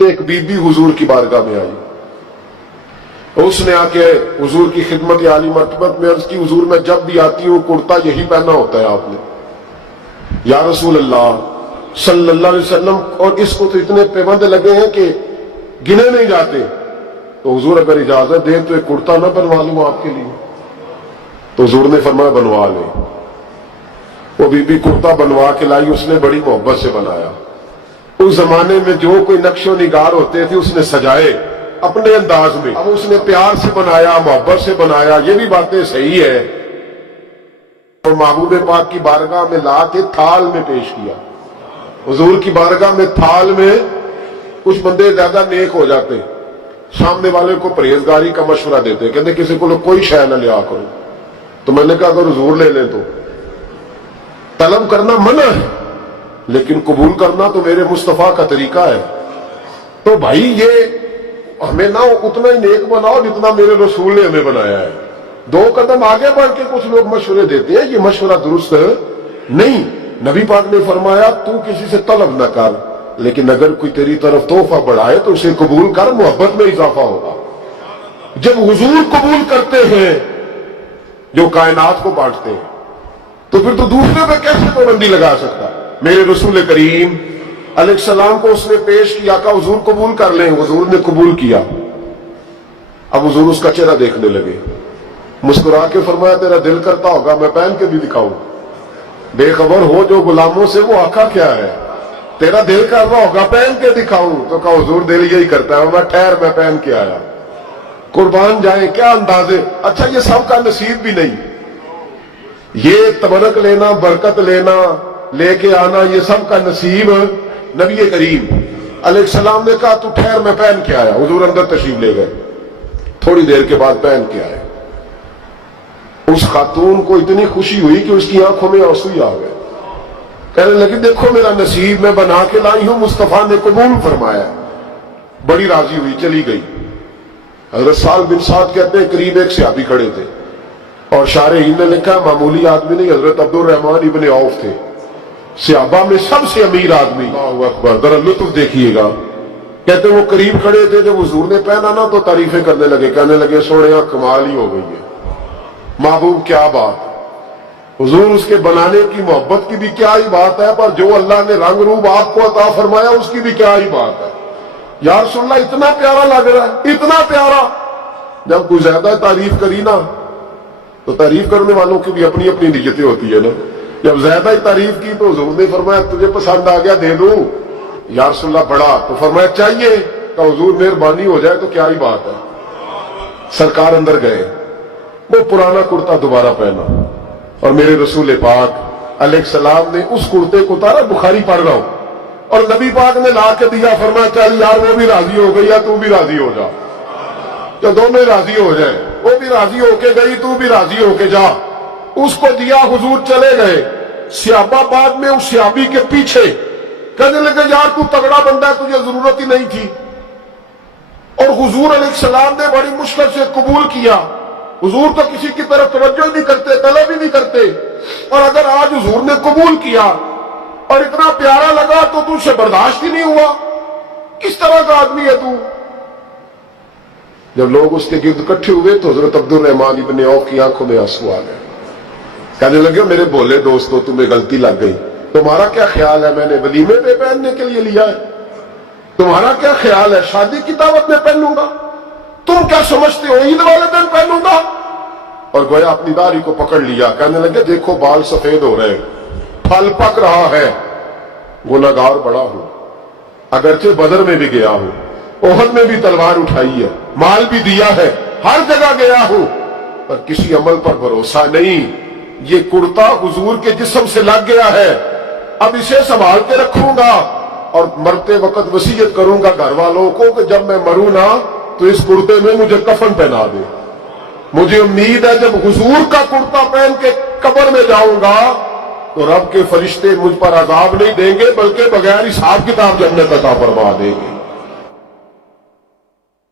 ایک बीबी हुजूर की बारगाह में आई, उसने आके हुजूर की खिदमत आली मर्तबत में अर्ज की, हुजूर मैं जब भी आती हूँ कुर्ता यही पहना होता है आपने, या रसूल अल्लाह सल्लल्लाहु अलैहि वसल्लम, और इसको तो इतने पैबंद लगे हैं कि गिने नहीं जाते। तो हुजूर अगर इजाजत दे तो एक कुर्ता ना बनवा लूं आपके लिए? तो हुजूर ने फरमाया बनवा ले। वो बीबी कुर्ता बनवा के लाई, उसने बड़ी मोहब्बत से बनाया। उस जमाने में जो कोई नक्शो निगार होते थे उसने सजाए अपने अंदाज में, अब उसने प्यार से बनाया, मोहब्बत से बनाया, ये भी बातें सही है। और महबूब पाक की बारगाह में ला के थाल में पेश किया। हुजूर की बारगाह में थाल में कुछ बंदे ज्यादा नेक हो जाते, सामने वाले को परहेजगारी का मशवरा देते, कहते किसी को कोई शय न लिया करो। तो मैंने कहा अगर हुजूर ले लें तो तलब करना मना है, लेकिन कबूल करना तो मेरे मुस्तफा का तरीका है। तो भाई ये हमें ना उतना ही नेक बनाओ जितना मेरे रसूल ने हमें बनाया है। दो कदम आगे बढ़ के कुछ लोग मशवरे देते हैं, ये मशवरा दुरुस्त नहीं। नबी पाक ने फरमाया तू किसी से तलब न कर, लेकिन अगर कोई तेरी तरफ तोहफा बढ़ाए तो उसे कबूल कर, मोहब्बत में इजाफा होगा। जब हुजूर कबूल करते हैं जो कायनात को बांटते हैं, तो फिर तो दूसरे पे कैसे पाबंदी लगा सकता? मेरे रसूल करीम अलैहिस्सलाम को उसने पेश किया, का हुजूर कबूल कर लें। हुजूर ने कबूल किया। अब हुजूर उसका चेहरा देखने लगे, मुस्कुरा के फरमाया तेरा दिल करता होगा मैं पहन के भी दिखाऊं। बेखबर हो जो गुलामों से वो आका क्या है, तेरा दिल कर रहा होगा पहन के दिखाऊं। तो कहा हुजूर दिल यही करता है, मैं ठहर मैं पहन के आया। कुर्बान जाए क्या अंदाजे। अच्छा ये सबका नसीब भी नहीं, ये तबरक लेना, बरकत लेना, लेके आना, ये सबका नसीब नबी करीम अलैहिस्सलाम ने कहा तू ठहर मैं पहन के आया। हुजूर अंदर तशरीफ ले गए, थोड़ी देर के बाद पहन के आए। उस खातून को इतनी खुशी हुई कि उसकी आंखों में आंसू ही आ गए। कहने लगी देखो मेरा नसीब मैं बना के लाई हूं, मुस्तफा ने कबूल फरमाया। बड़ी राजी हुई, चली गई। हजरत साल बिन साद कहते हैं करीब एक सहाबी खड़े थे, और शारहीन ने लिखा मामूली आदमी नहीं, हजरत अब्दुल रहमान इब्ने औफ थे, सहाबा में सबसे अमीर आदमी। अल्लाहु अकबर, जरा लुत्फ देखिएगा। कहते वो करीब खड़े थे, जब हुजूर ने पहना ना तो तारीफें करने लगे, कहने लगे सोने कमाल ही हो गई है, महबूब क्या बात। हुजूर उसके बनाने की मोहब्बत की भी क्या ही बात है, पर जो अल्लाह ने रंग रूप आपको अता फरमाया उसकी भी क्या ही बात है। या रसूलल्लाह इतना प्यारा लग रहा है, इतना प्यारा। जब कोई ज्यादा तारीफ करी ना तो तारीफ करने वालों की भी अपनी अपनी नीयतें होती है ना। जब ज्यादा ही तारीफ की तो हुजूर ने फरमाया तुझे पसंद आ गया दे दूं। या रसूलल्लाह बड़ा, तो फरमाया चाहिए, तो हुजूर मेहरबानी हो जाए तो क्या ही बात है। सरकार अंदर गए, वो पुराना कुर्ता दोबारा पहना, और मेरे रसूल पाक अलैहिस्सलाम ने उस कुर्ते को उतारा। बुखारी पढ़ रहा हूं, और नबी पाक ने ला के दिया, फरमाया चल यार वो भी राजी हो गई या तू भी राजी हो जा, तो दोनों राजी हो जाए। वो भी राजी होके गई, तू भी राजी होके जा। उसको दिया, हुजूर चले गए। सहाबा बाद में उस सहाबी के पीछे कहने लगे यार तू तगड़ा बंदा है, तुझे जरूरत ही नहीं थी। और हुजूर अलैहिस्सलाम ने बड़ी मुश्किल से कबूल किया। हुजूर तो किसी की तरफ तवज्जो ही नहीं करते, तलब ही नहीं करते, और अगर आज हुजूर ने कबूल किया और इतना प्यारा लगा तो तुझसे बर्दाश्त ही नहीं हुआ। किस तरह का आदमी है तू। जब लोग उसके गिर्द इकट्ठे हुए तो हजरत अब्दुल रहमान इब्ने औफ की आंखों में आंसू आ गए। कहने लगे मेरे भोले दोस्तों तुम्हें गलती लग गई, तुम्हारा क्या ख्याल है मैंने वलीमे पे पहनने के लिए लिया है, तुम्हारा क्या ख्याल है शादी की दावत में पहनूंगा, तुम क्या समझते हो ईद वाले दिन पहनूंगा। और गोया अपनी दाढ़ी को पकड़ लिया, कहने लगे देखो बाल सफेद हो रहे, फल पक रहा है, गुनहगार बड़ा हूं, अगरचे बदर में भी गया हूं, ओहद में भी तलवार उठाई है, माल भी दिया है, हर जगह गया हूं, पर किसी अमल पर भरोसा नहीं। ये कुर्ता हुजूर के जिस्म से लग गया है, अब इसे संभाल के रखूंगा और मरते वक्त वसीयत करूंगा घर वालों को कि जब मैं मरूं ना तो इस कुर्ते में मुझे कफन पहना दे। मुझे उम्मीद है जब हुजूर का कुर्ता पहन के कब्र में जाऊंगा तो रब के फरिश्ते मुझ पर अजाब नहीं देंगे, बल्कि बगैर हिसाब किताब जन्नत अता फरमा देंगे।